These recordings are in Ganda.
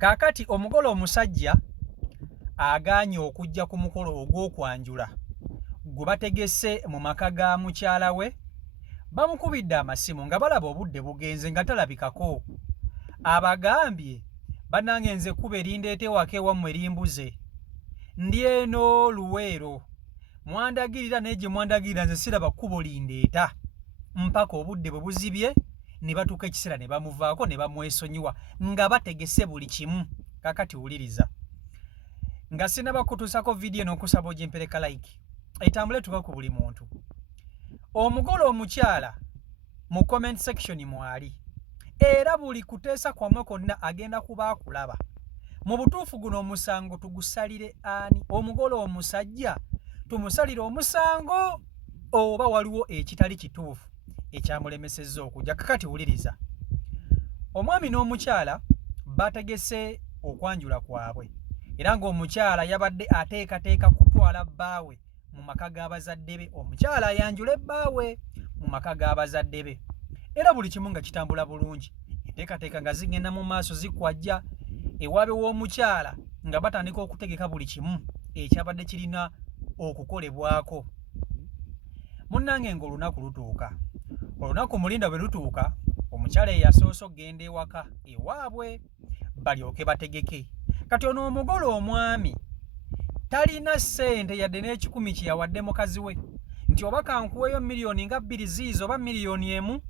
Kaakati omugole omusajja agaanye okujja ku mukolo ogw'okwanjula gwe bategese mu maka ga mukyala we, bamukubidde amasimu nga balaba obudde bugenze nga talabikako. Abagambye bannange nze ekkubo erindeeta ewaka ewammwe limbuze, ndi eno Luweero, mwandagirira naye gye mwandagirira nze siraba kkubo lindeeta, mpaka obudde bwe buzibye ne batuuka ekiseera ne bamuvaako ne bamwesonyiwa nga bategese buli kimu. Kaakati wuliriza, nga sinaba kutuusako vidiyo n'okusaba ogimpereka like etambule tuba ku buli muntu. Omugole omukyala mu comment section mwali, era buli kuteesa kwamwe konna agenda kuba akulaba. Mu butuufu guno omusango tugusalire ani? Omugole omusajja tumusalire omusango oba waliwo ekitali kituufu ekyamulemesezza okujja? Kakati wuliriza, omwami n'omukyala bategese okwanjula kwabwe, era ng'omukyala yabadde ateekateeka kutwala bbaawe mu maka g'abazadde be, omukyala ayanjule bbaawe mu maka g'abazadde be, era buli kimu nga kitambula bulungi. Enteekateeka nga zigenda mu maaso zikwajja ewaabe w'omukyala nga batandika okutegeka buli kimu ekyabadde kirina okukolebwako. Munnange ng'olunaku lutuuka, olunaku mulinda bwe lutuuka, omukyala eyasoose okgenda ewaka ewaabwe balyoke bategeke. Kati ono omugole omwami talina ssente yadde n'ekikumi kye yawadde mukazi we nti oba kankuweeyo miliyoni nga 2 ziizo oba miliyoni 1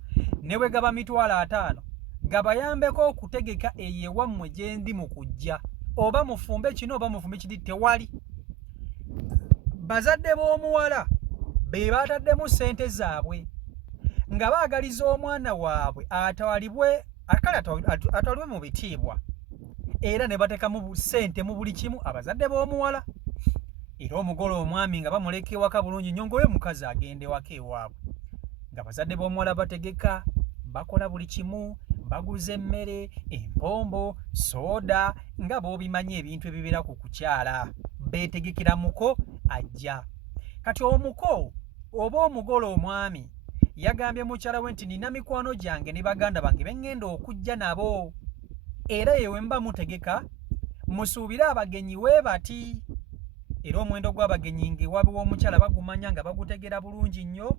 ne bwe gaba mitwalo 5 gabayambeko okutegeka eyo ewammwe gye ndi mu kujja, oba mufumbe kino oba mufumbe kiri, tewali. Bazadde b'omuwala be baataddemu ssente zaabwe nga baagaliza omwana waabwe atwalibwe mu bitiibwa, era ne bateekamu ssente mu buli kimu abazadde b'omuwala. Era omugole omwami nga bamuleka ewaka bulungi nnyo ng'oyo mukazi agenda ewaka ewaabwe, nga bazadde b'omuwala bategeka, bakola buli kimu, baguza emmere, empombo, sooda, nga b'obimanyi ebintu ebibeera ku kukyala, beetegekera muko ajja. Kati omuko oba omugole omwami yagambye mukyala we nti nina mikwano gyange ne baganda bange be ŋŋenda okujja nabo, era yewe mba mutegeka musuubire abagenyi we bati. Era omuwendo gw'abagenyi ng'ewaabe w'omukyala bagumanya nga bagutegera bulungi nnyo,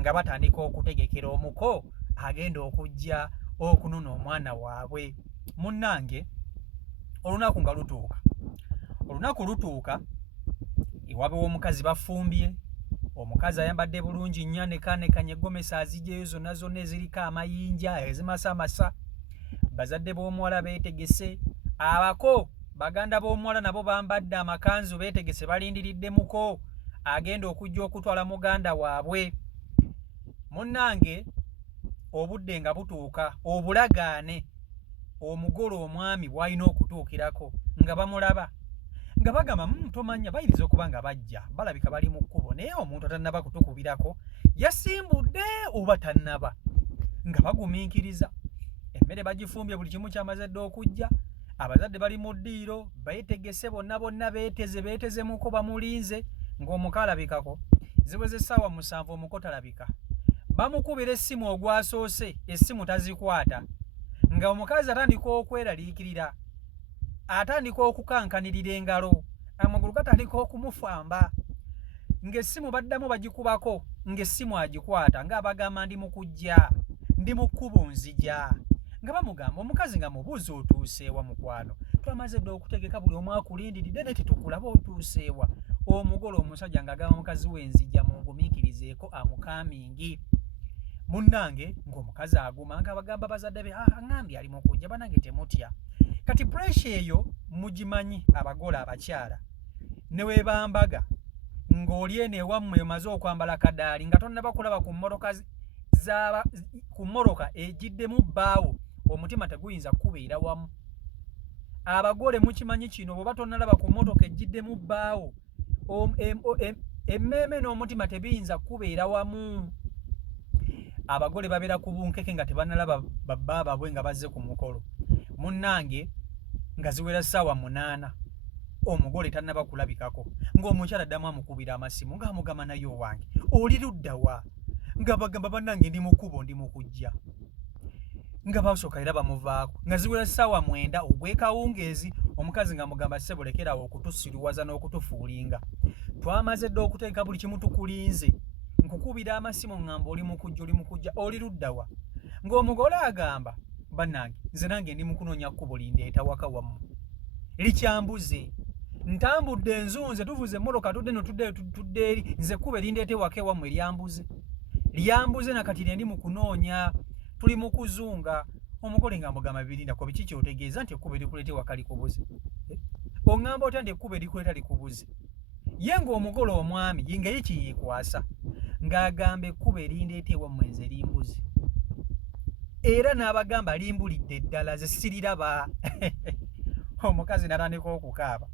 nga batandika okutegekera omuko agenda okujja okunona omwana waabwe. Munnange olunaku nga lutuuka, ewaabe w'omukazi bafumbye, omukazi ayambadde bulungi nnyo anekanekanye eggomesa azigyeyo zonna zonna eziriko amayinja ezimasamasa. Bazadde b'omuwala beetegese, abako baganda b'omuwala nabo bambadde amakanzu beetegese, balindiridde muko agenda okujja okutwala muganda waabwe. Munnange obudde nga butuuka, obulagaane omugole omwami bw'alina okutuukirako nga bamulaba nga bagamba tomanya bayinza okuba nga bajja balabika bali mu kkubo, naye omuntu atannaba kutukubirako yasimbudde oba tannaba, nga bagumiikiriza. Emmere bagifumbye, buli kimu kyamaze dde okujja, abazadde bali mu ddiiro beetegese, bonna beeteze muko bamulinze, ng'omuko alabikako. Ziweze essaawa 7 omuko talabika. Bamukubira essimu ogwasoose, essimu tazikwata, nga omukazi atandika okweraliikirira, atandika okukankanirira engalo, amagulu gatandika okumufamba, ng'essimu baddamu bagikubako, ng'essimu agikwata, ng'abagamba ndi mu kujja, ndi mu kkubo nzija, nga bamugamba omukazi nga mubuuza otuuse ewa mukwano, twamaze dde okutegeka buli omu akulindiridde ne tetukulaba otuuse ewa. Omugole omusajja ng'agamba omukazi we nzija mungumiikirizeeko amukaamingi. Munnange ng'omukazi aguma ng'abagamba bazadde be aŋŋambye ali mu kujja, banange temutya. Kati puresha eyo mugimanyi abagole abakyala, ne weebambaga ng'oli eno ewammwe omaze okwambala kadaali nga tonnaba kulaba ku mmoroka egiddemu bbaawo, omutima teguyinza kubeera wamu. Abagole mukimanyi kino, bw'oba tonnalaba ku mmotoka egiddemu bbaawo, emmeeme n'omutima tebiyinza kubeera wamu. Abagole babeera ku bunkeke nga tebannalaba babba baabwe nga bazze ku mukolo. Munnange nga ziwera ssaawa 8 omugole tannaba kulabikako, ng'omukyala addamu amukubira amasimu ng'amugamba naye owange oli ludda wa, nga bagamba bannange ndi mu kkubo ndi mu kujja. nga basooka era bamuvaako nga ziwera ssaawa 9 ogwekawungeezi omukazi nga mugamba ssebo lekerawo okutusiruwaza n'okutufuulinga twamaze dde okuteeka buli kimu tukulinze nkukubira amasimu ngamba oli mukujja oli luddawa ng'omugole agamba bannange nze nange ndi mukunoonya kkubo lindeeta waka wammwe likyambuze ntambudde enzunze tuvuze emmoloka tudde eri nze kkubo erindeete waka ewammwe lyambuze nakati ndi mu kunoonya tuli mu kuzunga omugole nga mugamba birindako biki kyotegeeza nti ekkubo erikuleeta ewaka likubuze oŋŋamba otya nti ekkubo erikuleeta likubuze ye ng'omugole omwami nga ye kiyikwasa ng'agamba ekkubo erindeeta ewammwe nze limbuze era n'abagamba limbulidde ddala ze siriraba omukazi natandika okukaaba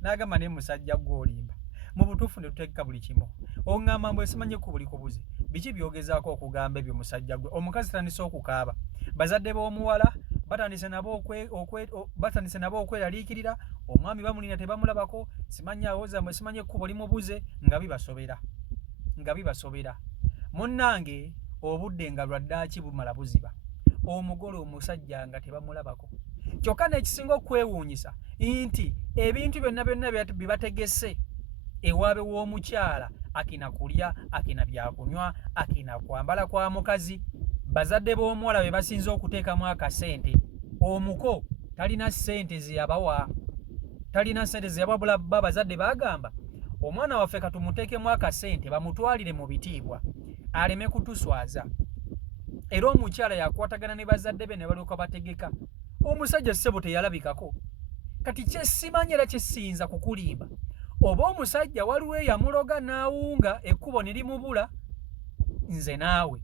n'agamba naye musajja gw'olimba mu butuufu ne tutegeka buli kimu oŋŋamba mbwe simanye ekkubo likubuze biki byogezaako okugamba ebyo musajja gwe omukazi tandise okukaaba bazadde b'omuwala batandise nabo okweraliikirira omwami bamulinda tebamulabako simanye awoza mbwe simanye ekkubo limubuze nga bibasobera munnange obudde nga lwaddaaki bumala buziba omugole omusajja nga tebamulabako kyokka n'ekisinga okwewuunyisa nti ebintu byonna bibategese ewaabe w'omukyala akina kulya akina byakunywa akina kwambala kwa mukazi bazadde b'omuwala be basinze okuteekamu akasente omuko talina ssente zeyabawa bula bazadde bagamba omwana waffe katumuteekemu akasente bamutwalire mu bitiibwa aleme kutuswaza era omukyala yakwatagana ne bazadde be ne balyoka bategeka omusajja ssebo teyalabikako kati kyesimanya era kyesinza kukulimba oba omusajja waliwo eyamuloga n'awunga ekkubo ne limubula nze naawe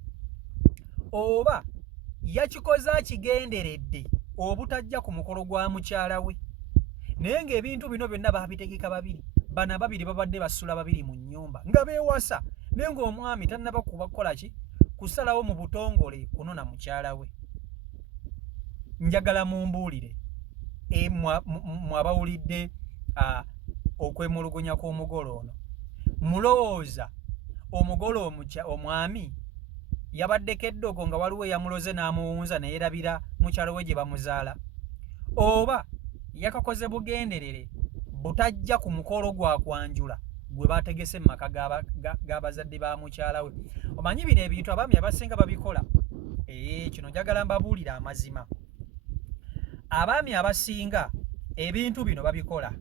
oba yakikoze akigenderedde obutajja ku mukolo gwa mukyala we naye ng'ebintu bino byonna baabitegeka babiri bana babiri babadde basula babiri mu nnyumba nga beewasa naye ng'omwami tannaba kubakola ki kusalawo mu butongole kunona mukyala we njagala mumbuulire mwabawulidde okwemulugunya kw'omugole ono mulowooza omugole omwami yabaddeko eddogo nga waliwo eyamuloze n'amuwunza neyeerabira mukyalo we gye bamuzaala oba yakakoze bugenderere butajja ku mukolo gwa kwanjula gwe bategese mu maka g'abazadde ba mukyala we omanyi bino ebintu abaami abasinga babikola kino njagala mbabuulira amazima abaami abasinga ebintu bino babikola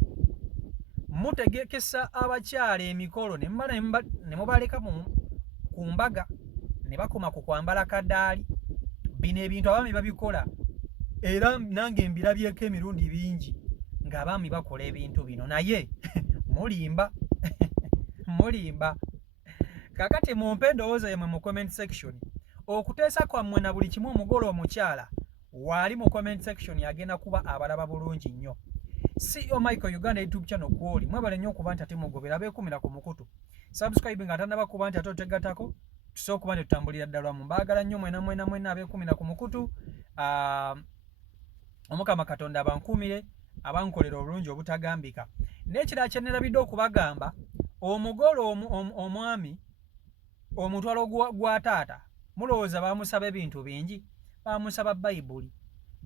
mutegekesa abakyala emikolo ne mubaleka ku mbaga ne bakoma ku kwambala kadaali bino ebintu abaami babikola era nange mbirabyeko emirundi bingi ng'abaami bakola ebintu bino naye mulimba kakati mumpe endowooza yemmwe mu comment section okuteesa kwammwe na buli kimu omugole omukyala waali mu comment section agenda kuba abalaba bulungi nnyo CEO Michael Uganda YouTube channel kwoli mwebale nnyo okuba nti ate mugobera abeekumira ku mukutu subscribe nga tannaba kuba nti ate otegatako tusobola okuba nti tutambulira ddala wamu mbaagala nnyo mwena abeekumira ku mukutu omukama katonda abankuumire abankolera obulungi obutagambika n'ekirala kye nerabidde okubagamba omugole omwami omutwalo gwa taata mulowooza baamusaba ebintu bingi baamusaba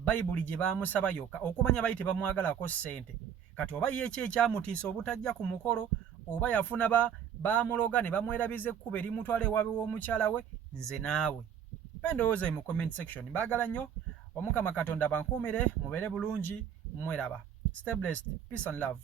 bayibuli gye baamusaba yokka okumanya bayi tebamwagalako ssente kati oba ye ki ekyamutiisa obutajja ku mukolo oba yafuna baamuloga ne bamwerabiza ekkubo erimutwala ewaabe w'omukyala we nze naawe pendowooza mu comment section mbaagala nnyo omukama katonda bankuumire mubeere bulungi mweraba stay blessed peace and love